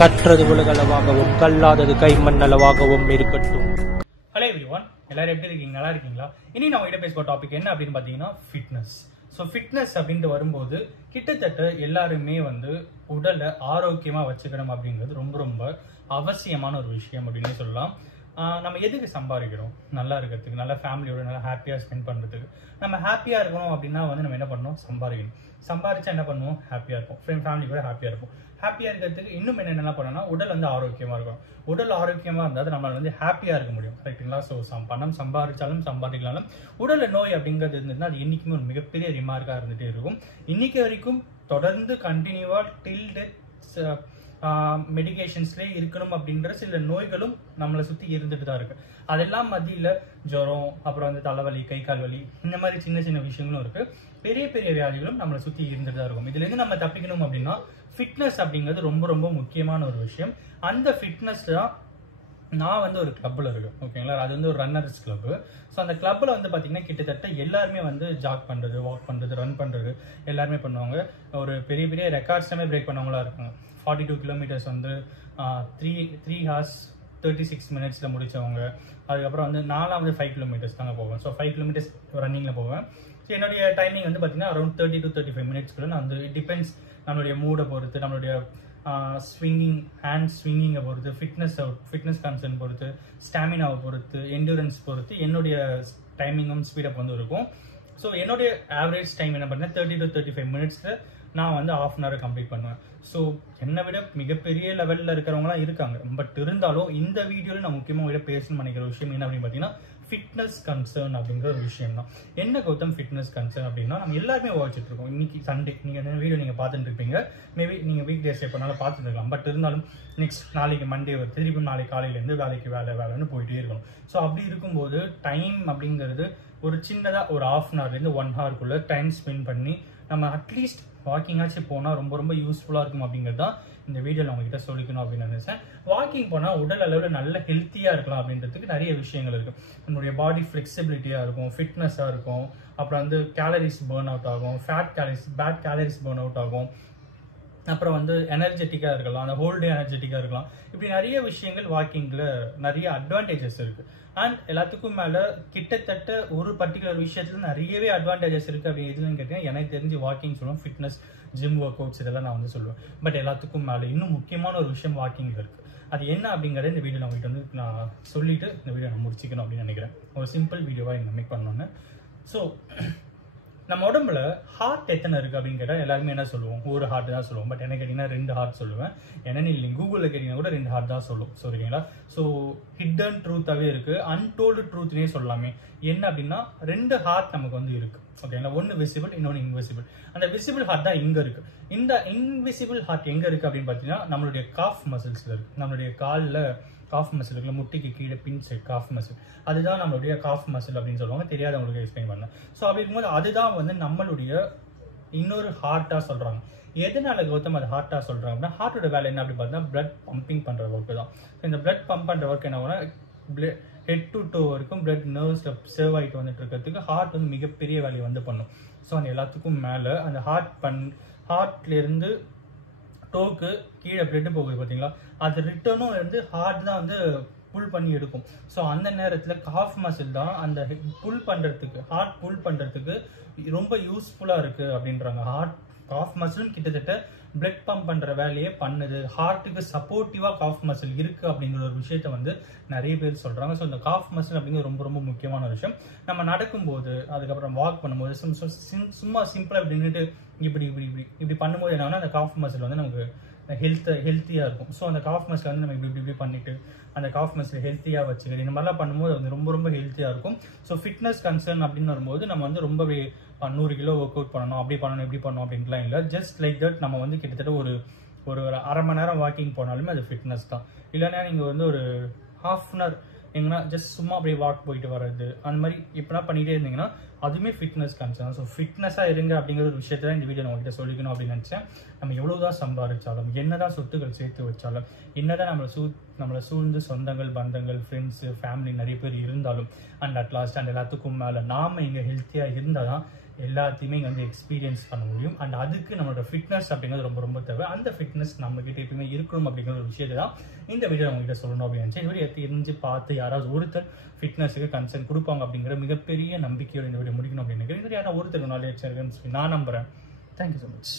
கற்றது உலகளவாகவும் கல்லாதது கைமண்ணளவாகவும் இருக்கட்டும். Hello everyone, எல்லாரும் எப்படி இருக்கீங்க? நல்லா இருக்கீங்களா? இனி நம்ம கிட்ட பேச டாபிக் என்ன அப்படின்னு பார்த்தீங்கன்னா ஃபிட்னஸ். ஸோ ஃபிட்னஸ் அப்படின்ட்டு வரும்போது கிட்டத்தட்ட எல்லாருமே உடலை ஆரோக்கியமாக வச்சுக்கணும் அப்படிங்கிறது ரொம்ப ரொம்ப அவசியமான ஒரு விஷயம் அப்படின்னே சொல்லலாம். நம்ம எதுக்கு சம்பாதிக்கிறோம்? நல்லா இருக்கிறதுக்கு, நல்லா ஃபேமிலியோட நல்லா ஹாப்பியாக ஸ்பெண்ட் பண்ணுறதுக்கு. நம்ம ஹாப்பியாக இருக்கணும் அப்படின்னா நம்ம என்ன பண்ணணும்? சம்பாதிக்கணும். சம்பாதிச்சா என்ன பண்ணுவோம்? ஹாப்பியாக இருப்போம். ஃபேமிலி கூட ஹாப்பியாக இருப்போம். ஹாப்பியாக இருக்கிறதுக்கு இன்னும் என்னென்ன பண்ணணும்னா உடல் ஆரோக்கியமாக இருக்கும். உடல் ஆரோக்கியமாக இருந்தால் நம்மளால் ஹாப்பியாக இருக்க முடியும். கரெக்டுங்களா? ஸோ பணம் சம்பாதிச்சாலும் சம்பாதிக்கலாலும் உடல் நோய் அப்படிங்கிறது இருந்ததுன்னா அது என்றைக்குமே ஒரு மிகப்பெரிய ரிமார்க்காக இருந்துகிட்டே இருக்கும். இன்னைக்கு வரைக்கும் தொடர்ந்து கண்டினியூவாக டில் டெத் மெடிகேஷன்ஸ்லேயே இருக்கணும் அப்படின்ற சில நோய்களும் நம்மளை சுற்றி இருந்துட்டு தான் இருக்கு. அதெல்லாம் மத்தியில் ஜுரம், அப்புறம் தலைவலி, கை கால் வலி, இந்த மாதிரி சின்ன சின்ன விஷயங்களும் இருக்கு. பெரிய பெரிய வியாதிகளும் நம்மளை சுற்றி இருந்துட்டு தான் இருக்கும். இதுலேருந்து நம்ம தப்பிக்கணும் அப்படின்னா ஃபிட்னஸ் அப்படிங்கிறது ரொம்ப ரொம்ப முக்கியமான ஒரு விஷயம். அந்த ஃபிட்னஸ் தான் நான் ஒரு கிளப்பில் இருக்கேன். ஓகேங்களா? அது ஒரு ரன்னர்ஸ் கிளப்பு. ஸோ அந்த கிளப்பில் பார்த்தீங்கன்னா கிட்டத்தட்ட எல்லாருமே ஜாக் பண்ணுறது, வாக் பண்ணுறது, ரன் பண்ணுறது எல்லாருமே பண்ணுவாங்க. ஒரு பெரிய பெரிய ரெக்கார்ட்ஸுமே பிரேக் பண்ணவங்களா இருக்காங்க. 42 கிலோமீட்டர்ஸ் 3 hours 36 minutes முடிச்சவங்க. அதுக்கப்புறம் நாலாவது 5 கிலோமீட்டர்ஸ் தாங்க போவேன். ஸோ 5 கிலோமீட்டர்ஸ் ரன்னிங்கில் போவேன். ஸோ என்னுடைய டைமிங் பார்த்தீங்கன்னா அரௌண்ட் 30 to 35 minutesக்குள்ள நான் டிபெண்ட்ஸ் நம்மளுடைய மூடை பொறுத்து, நம்மளுடைய ஸ்விங்கிங், ஹேண்ட் ஸ்விங்கிங்கை பொறுத்து, ஃபிட்னஸ் கன்சர்ன் பொறுத்து, ஸ்டாமினாவை பொறுத்து, என்டூரன்ஸ் பொறுத்து என்னுடைய டைமிங்கும் ஸ்பீடப் இருக்கும். ஸோ என்னுடைய ஆவரேஜ் டைம் என்ன பண்ணேன்? 30 to 35 minutesல நான் ½ an hour கம்ப்ளீட் பண்ணுவேன். ஸோ என்னை விட மிகப்பெரிய லெவலில் இருக்கிறவங்களாம் இருக்காங்க. பட் இருந்தாலும் இந்த வீடியோவில் நான் முக்கியமாக விட பேசணும்னு நினைக்கிற விஷயம் என்ன அப்படின்னு பார்த்தீங்கன்னா ஃபிட்னஸ் கன்சர்ன் அப்படிங்கிற ஒரு விஷயம் தான். என்ன கௌதம் ஃபிட்னஸ் கன்சர்ன் அப்படின்னா, நம்ம எல்லாருமே வாட்சிட்டு இருக்கோம். இன்னைக்கு சண்டே நீங்கள் வீடியோ நீங்கள் பார்த்துட்டு இருப்பீங்க. மேபி நீங்கள் வீக் டேஸ் எப்போனாலும் பார்த்துட்டு இருக்கலாம். பட் இருந்தாலும் நெக்ஸ்ட் நாளைக்கு மண்டே திருப்பி நாளைக்கு காலையிலேருந்து வேலைக்கு வேலைன்னு போயிட்டே இருக்கணும். ஸோ அப்படி இருக்கும்போது டைம் அப்படிங்கிறது ஒரு சின்னதாக ஒரு ½ an hourலேருந்து 1 hourக்குள்ளே டைம் ஸ்பெண்ட் பண்ணி நம்ம அட்லீஸ்ட் வாக்கிங்காச்சும் போனால் ரொம்ப ரொம்ப யூஸ்ஃபுல்லாக இருக்கும் அப்படிங்கிறது தான் இந்த வீடியோவில் உங்ககிட்ட சொல்லிக்கணும் அப்படின்னு நினைச்சேன். வாக்கிங் போனால் உடல் அளவில் நல்ல ஹெல்த்தியாக இருக்கலாம் அப்படின்றதுக்கு நிறைய விஷயங்கள் இருக்குது. நம்மளுடைய பாடி ஃப்ளெக்சிபிலிட்டியாக இருக்கும், ஃபிட்னஸாக இருக்கும், அப்புறம் கேலரிஸ் பர்ன் அவுட் ஆகும், பேட் கேலரிஸ் பர்ன் அவுட் ஆகும், அப்புறம் எனர்ஜெட்டிக்காக இருக்கலாம், அந்த ஹோல் டே எனர்ஜெட்டிக்காக இருக்கலாம். இப்படி நிறைய விஷயங்கள் வாக்கிங்கில் நிறைய அட்வான்டேஜஸ் இருக்குது. அண்ட் எல்லாத்துக்கும் மேலே கிட்டத்தட்ட ஒரு பர்டிகுலர் விஷயத்துல நிறையவே அட்வான்டேஜஸ் இருக்குது. அப்படி எதுன்னு கேட்டீங்கன்னா எனக்கு தெரிஞ்சு வாக்கிங் சொல்லுவோம், ஃபிட்னஸ், ஜிம் ஒர்க் அவுட்ஸ் இதெல்லாம் நான் சொல்லுவேன். பட் எல்லாத்துக்கும் மேலே இன்னும் முக்கியமான ஒரு விஷயம் வாக்கிங் இருக்குது. அது என்ன அப்படிங்கிறத இந்த வீடியோ நம்மகிட்ட நான் சொல்லிட்டு இந்த வீடியோ நான் முடிச்சிக்கணும் அப்படின்னு நினைக்கிறேன். ஒரு சிம்பிள் வீடியோவாக இங்கே மேக் பண்ணோன்னு. ஸோ நம்ம உடம்புல ஹார்ட் எத்தனை இருக்குது அப்படின்னு கேட்டால் எல்லாருமே என்ன சொல்லுவோம்? ஒரு ஹார்ட் தான் சொல்லுவோம். பட் என்ன கேட்டிங்கன்னா 2 ஹார்ட் சொல்லுவேன். ஏன்னா நீங்கள் கூகுளில் கேட்டிங்கன்னா கூட 2 ஹார்ட் தான் சொல்லும். சரிங்களா? ஸோ ஹிடன் ட்ரூத்தாகவே இருக்குது, அன்டோல்டு ட்ரூத்னே சொல்லலாமே. என்ன அப்படின்னா 2 ஹார்ட் நமக்கு இருக்குது. ஓகேங்களா? ஒன்று விசிபிள், இன்னொன்று இன்விசிபிள். அந்த விசிபிள் ஹார்ட் தான் இங்கே இருக்குது. இந்த இன்விசிபிள் ஹார்ட் எங்கே இருக்குது அப்படின்னு பார்த்தீங்கன்னா நம்மளுடைய காஃப் மசில்ஸில் இருக்குது. நம்மளுடைய காலில் காஃப் மசில் இருக்குல்ல, முட்டிக்கு கீழே பின் சைட் காஃப் மசில், அதுதான் நம்மளுடைய காஃப் மசில் அப்படின்னு சொல்லுவாங்க. தெரியாதவங்களுக்கு எக்ஸ்பிளைன் பண்ணேன். ஸோ அப்படி இருக்கும்போது அதுதான் நம்மளுடைய இன்னொரு ஹார்ட்டாக சொல்கிறாங்க. எதனால கௌதம் அது ஹார்ட்டாக சொல்கிறாங்க அப்படின்னா, ஹார்ட்டோட வேலை என்ன அப்படி பார்த்தீங்கன்னா பிளட் பம்பிங் பண்ணுற ஒர்க்கு தான். ஸோ இந்த பிளட் பம்ப் பண்ணுற ஒர்க் என்ன ஆகும்னா ஹெட் டு டோ வரைக்கும் பிளட் நர்வ்ஸில் சேவ் ஆகிட்டு இருக்கிறதுக்கு ஹார்ட் மிகப்பெரிய வேலையை பண்ணும். ஸோ அந்த எல்லாத்துக்கும் மேலே அந்த ஹார்ட்லேருந்து டோக்கு கீழே பிளட் போகுது பார்த்தீங்களா, அது ரிட்டர்னும் ஹார்ட் தான் புல் பண்ணி எடுக்கும். ஸோ அந்த நேரத்தில் காஃப் மசில் தான் அந்த ஹார்ட் புல் பண்ணுறதுக்கு ரொம்ப யூஸ்ஃபுல்லாக இருக்குது அப்படின்றாங்க. காஃப் மசிலும் கிட்டத்தட்ட பிளட் பம்ப் பண்ணுற வேலையே பண்ணுது. ஹார்ட்டுக்கு சப்போர்ட்டிவாக காஃப் மசில் இருக்குது அப்படிங்கிற ஒரு விஷயத்த நிறைய பேர் சொல்கிறாங்க. ஸோ இந்த காஃப் மசில் அப்படிங்கிறது ரொம்ப ரொம்ப முக்கியமான ஒரு விஷயம். நம்ம நடக்கும்போது, அதுக்கப்புறம் வாக் பண்ணும்போது சும்மா சிம்பிளாக இப்படி நின்றுட்டு இப்படி பண்ணும்போது என்ன அந்த காஃப் மசில் நமக்கு ஹெல்த்தியாக இருக்கும். ஸோ அந்த காஃப் மசில் நம்ம இப்படி பண்ணிட்டு அந்த காஃப் மசில் ஹெல்த்தியாக வச்சுக்கிட்டு இந்த மாதிரிலாம் பண்ணும்போது ரொம்ப ரொம்ப ஹெல்த்தியாக இருக்கும். ஸோ ஃபிட்னஸ் கன்சர்ன் அப்படின்னு வரும்போது நம்ம ரொம்ப 100 கிலோ ஒர்க் அவுட் பண்ணணும், அப்படி பண்ணணும், இப்படி பண்ணணும் அப்படின்ட்டுலாம் இல்லை. ஜஸ்ட் லைக் தட் நம்ம கிட்டத்தட்ட ஒரு அரை மணி நேரம் வாக்கிங் போனாலுமே அது ஃபிட்னஸ் தான். இல்லைன்னா நீங்கள் ஒரு ½ an hour எங்கன்னா ஜஸ்ட் சும்மா அப்படியே வாக் போயிட்டு வர்றது, அந்த மாதிரி இப்போனா பண்ணிகிட்டே இருந்தீங்கன்னா அதுவுமே ஃபிட்னஸ் கன்சர்ன். ஸோ ஃபிட்னஸாக இருங்க அப்படிங்கிற ஒரு விஷயத்தை தான் இந்த வீடியோ நான் உங்கள்கிட்ட சொல்லிக்கணும் அப்படின்னு நினச்சேன். நம்ம எவ்வளோதான் சம்பாதிச்சாலும், என்னதான் சொத்துக்கள் சேர்த்து வச்சாலும், என்னதான் நம்மளை சூழ்ந்து சொந்தங்கள், பந்தங்கள், ஃப்ரெண்ட்ஸு, ஃபேமிலி நிறைய பேர் இருந்தாலும், அண்ட் அட் லாஸ்ட் அண்ட் எல்லாத்துக்கும் மேலே நாம் இங்கே ஹெல்த்தியாக இருந்தால் தான் எல்லாத்தையுமே இங்கே வந்து எக்ஸ்பீரியன்ஸ் பண்ண முடியும். அண்ட் அதுக்கு நம்மளோட ஃபிட்னஸ் அப்படிங்கிறது ரொம்ப ரொம்ப தேவை. அந்த ஃபிட்னஸ் நம்ம கிட்ட எப்பவுமே இருக்கணும் அப்படிங்கிற ஒரு விஷயத்தை தான் இந்த வீடியோ உங்ககிட்ட சொல்லணும் அப்படின்னு நினச்சேன். இந்த வீடியோ தெரிஞ்சு பார்த்து யாராவது ஒருத்தர் ஃபிட்னஸுக்கு கன்சர்ன் கொடுப்பாங்க அப்படிங்கிற மிகப்பெரிய நம்பிக்கையோட இந்த வீடியோ முடிக்கணும் அப்படின்னு நினைக்கிறேன். யாராவது ஒருத்தர் நாலேஜ் இருக்குன்னு சொல்லி நான் நம்புறேன். Thank you so much.